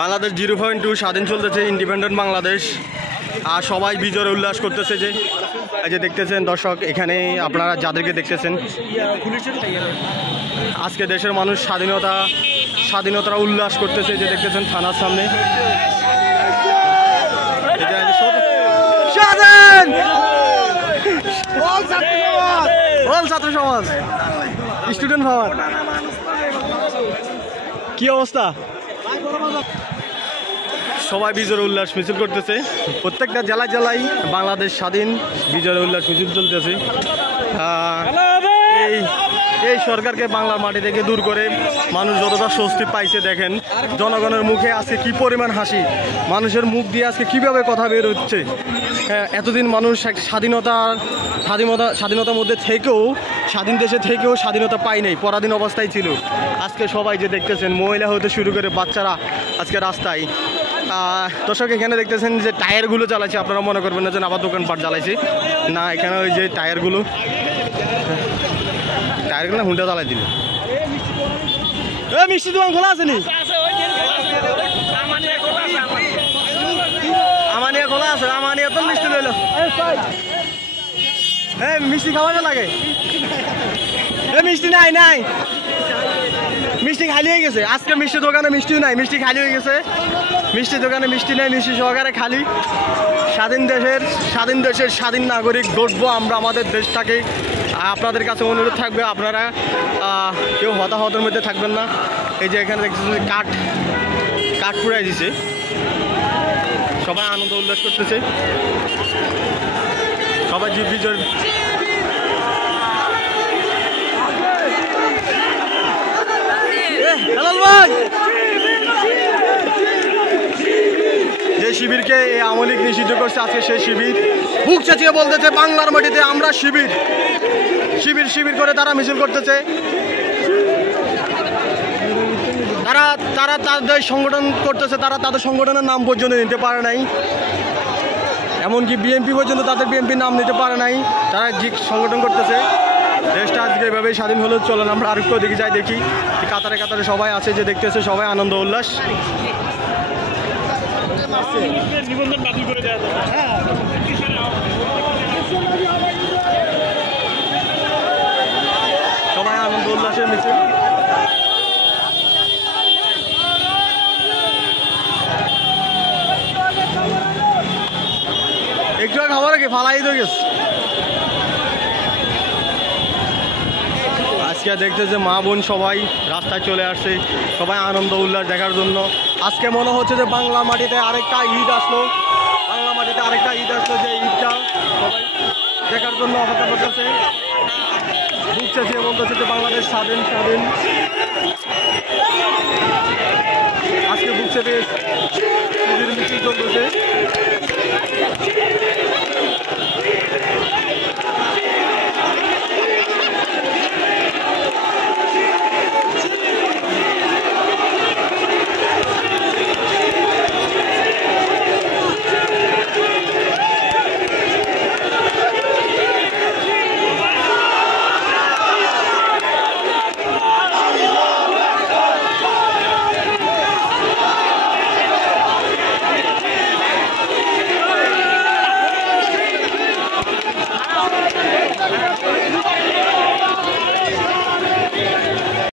বাংলাদেশ 0.2 স্বাধীন চলতেছে, ইন্ডিপেন্ডেন্ট বাংলাদেশ। আর সবাই বিজয় উল্লাস করতেছে। যে এই যে দেখতেছেন দর্শক, এখানে আপনারা যাদেরকে দেখতেছেন, আজকে দেশের মানুষ স্বাধীনতা উল্লাস করতেছে। যে দেখতেছেন থানার সামনে ছাত্র সমাজ, স্টুডেন্ট পাওয়ার, কি অবস্থা? সবাই বিজয় উল্লাস মিছিল করতেছে। প্রত্যেকটা জেলায় জেলায় বাংলাদেশ স্বাধীন বিজয় উল্লাস মিছিল চলতেছে। এই সরকারকে বাংলার মাটি থেকে দূর করে মানুষ যতটা স্বস্তি পাইছে দেখেন। জনগণের মুখে আজকে কি পরিমাণ হাসি, মানুষের মুখ দিয়ে আজকে কিভাবে কথা বের হচ্ছে। এতদিন মানুষ স্বাধীনতার মধ্যে থেকেও, স্বাধীন দেশে থেকেও স্বাধীনতা পাই নাই, পরাধীন অবস্থায় ছিল। আজকে সবাই যে দেখতেছেন, মহিলা হতে শুরু করে বাচ্চারা আজকে রাস্তায়। দর্শক এখানে দেখতেছেন যে টায়ারগুলো জ্বালাইছে। আপনারা মনে করবেন না যে আবার দোকানপাট জ্বালাইছে, না, এখানে ওই যে টায়ারগুলো হুন্ডা জ্বালাই দিল। মিষ্টি দোকান খোলা আছে নি? আমানিয়া খোলা আছে, আমানিয়া তো মিষ্টি লইল। মিষ্টি খাওয়া লাগে? মিষ্টি নাই, মিষ্টি খালি হয়ে গেছে। আজকে মিষ্টি দোকানে মিষ্টিও নাই, মিষ্টি খালি হয়ে গেছে। মিষ্টি দোকানে মিষ্টি নেই, মিষ্টি সহকারে খালি। স্বাধীন দেশের স্বাধীন নাগরিক গড়বো আমরা আমাদের দেশটাকে। আপনাদের কাছে অনুরোধ থাকবে, আপনারা কেউ হতাহতের মধ্যে থাকবেন না। এই যে এখানে দেখতেছেন কাঠ পুড়াই দিছে, সবাই আনন্দ উল্লাস করতেছে। সবাই বিজয় যে শিবিরকে এই আওয়ামী লীগ নিষিদ্ধ করছে, আজকে সেই শিবির বুক চেঁচিয়ে বলতেছে বাংলার মাটিতে আমরা শিবির করে তারা মিছিল করতেছে। তারা তাদের সংগঠন করতেছে, তারা তাদের সংগঠনের নাম পর্যন্ত নিতে পারে নাই। এমনকি বিএনপি পর্যন্ত তাদের বিএনপির নাম নিতে পারে নাই। তারা যে সংগঠন করতেছে। দেশটা আজকে এভাবেই স্বাধীন হলেও চলেন আমরা আরেকটু দিকে যাই, দেখি কাতারে কাতারে সবাই আছে যে দেখতেছে, সবাই আনন্দ উল্লাস। নিবন্ধন বাতিল করে দেওয়া যাবে। সবাই আনন্দ উল্লাসের মিছিল। একটু খাবার কি ফালাই তো গেছে। আজকে দেখতেছে মা বোন সবাই রাস্তায় চলে আসছে, সবাই আনন্দ উল্লাস দেখার জন্য। আজকে মনে হচ্ছে যে বাংলা মাটিতে আরেকটা ঈদ আসলো, যে ঈদটা সবাই দেখার জন্য অপেক্ষা করতেছে। বুক চেঁচিয়ে বলতেছে যে বাংলাদেশ স্বাধীন।